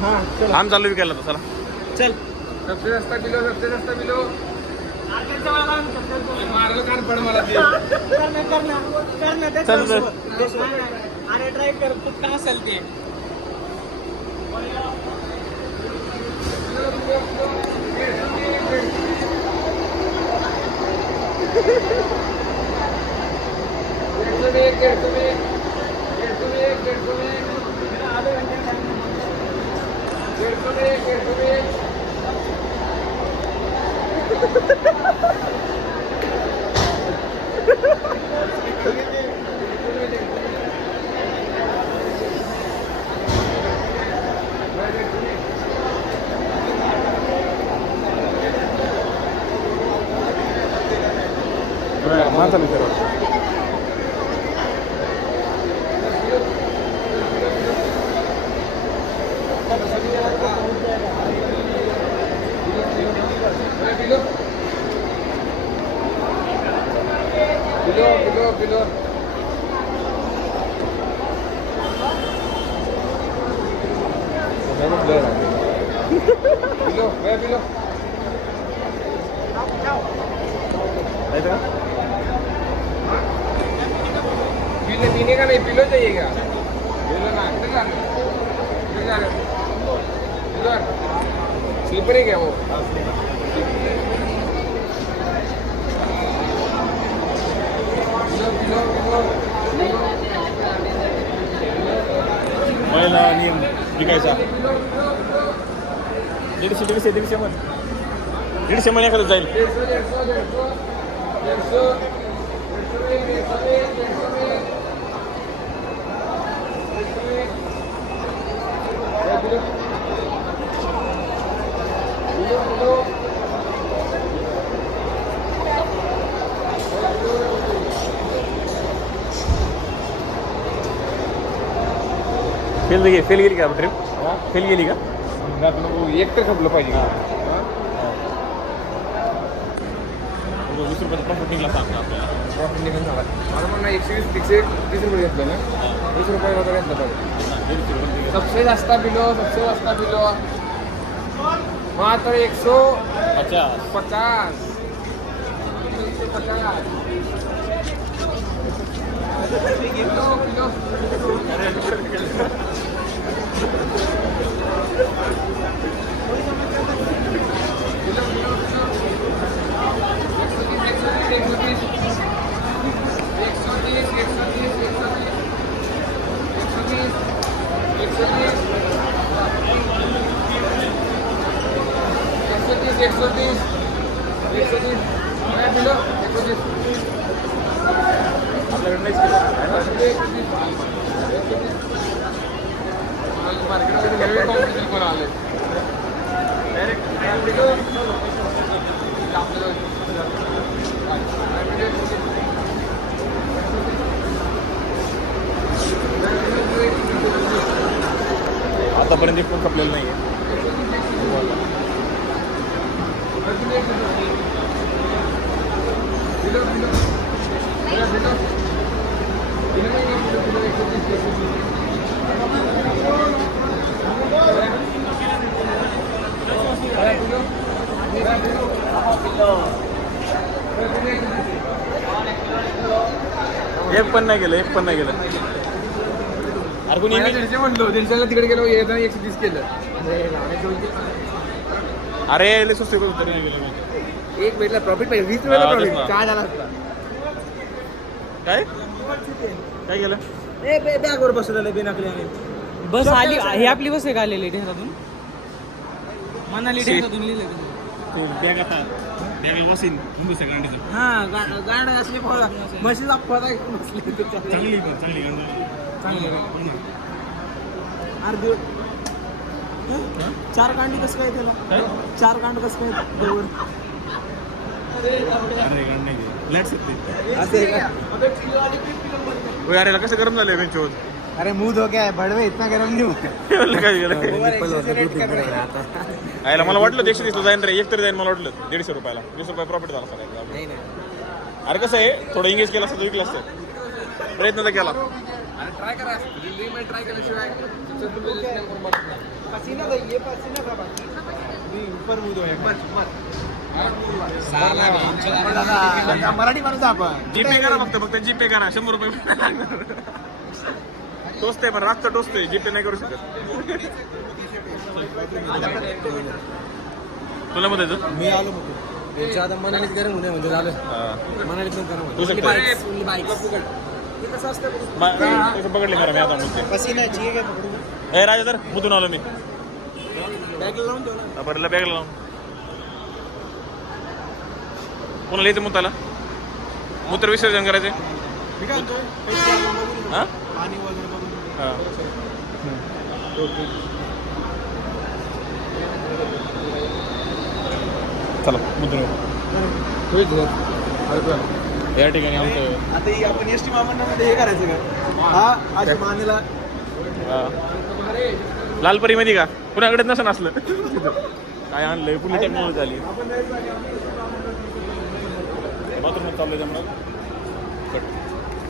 आम चालू विकायला तर चला चल सबसे सस्ता किलो मारायला कान पड मला ते चल चल अरे ट्राय कर कुठं असेल ते माझा विचार किलो पीने का नहीं पिलो चाहिएगा स्लीपर है क्या वो पहिला नियम विकायचा 150 म्हण एखादं जाईल फेल गेली का ट्रिप फेल गेली का एक तर खपलं पाहिजे 20 रुपयाचा प्रॉफिट निघला सांगतो आपल्याला प्रॉफिट निघून झाला मला म्हणणं 120 रुपये घेतलं ना 20 रुपये वगैरे घेतलं पाहिजे सबसे सस्ता बिलो मात्र 150 मार्केटमध्ये कॉम्पिटिशन कोण आले आतापर्यंत पण खपलेलं नाही आहे एक पण नाही गेलं अरे कोणी 150 म्हणलो 150ला तिकडे गेलो येताना 130 केलं अरे लय स्वस्त तरी नाही गेलं एक भेटला प्रॉफिट पाहिजे 20 रुपयाला प्रॉफिट काय झाला असता काय केलं बॅगवर बसवलेलं बिनाकल्याने बस आली ही आपली बस आहे का आलेली ढेरातून मनाली ढेरातून लिहिलं बॅग आता बॅग बसीन दुसऱ्या गांडीचं हा गाड्या असले म्हशीचा पदा चांगली चांगली अर्धी 4 कांडी कसं काय त्याला 4 कांड कसं काय बरोबर यार कसं गरम झालंय बेंचवर अरे मुंह धो क्या है भडवे इतना गरम नहीं हुआ काय आयला मला वाटलं 130 जाईन रे एक तरी जाईन मला वाटलं 150 रुपयाला 20 रुपये प्रॉफिट झाला सर अरे कसं आहे थोडं इंगेज केलं असतं विकलं असतं प्रयत्न तर केला ट्राय करा दिल्लीमध्ये ट्राय केल्याशिवाय पसीना तो ये पसीना था बाकी ऊपर मुंह धोया मराठी माणूस आपण जीपे करा फक्त जीपे करा 100 रुपये टोचते पण रातचं टोचते जीपे नाही करू शकत तुला मत येतं मी आलो मग त्यांच्या आता मनालीच गरम होणे म्हणजे झालं मनालीच पण गरम तू शकतो पकडले करा मी आता मुद्दे पसीनाची आहे काय पकडू ए राजा तर मुतून आलो मी बॅगला लावून ठेव ना बरं बॅगला लावून कोणाला येते मुताला मूत्र विसर्जन करायचे मी काय म्हणतोय हा पाणी वगैरे बघून हा चला मुद्दून या ठिकाणी आमचं आता ही आपण एसटी महामंडळामध्ये हे करायचं का हा आज मानेला लालपरी मध्ये का कुणाकडेच नसं नसलं काय आणलंय पुढली टेक्नॉलॉजी झाली बाथरूम चाललंय त्यामुळे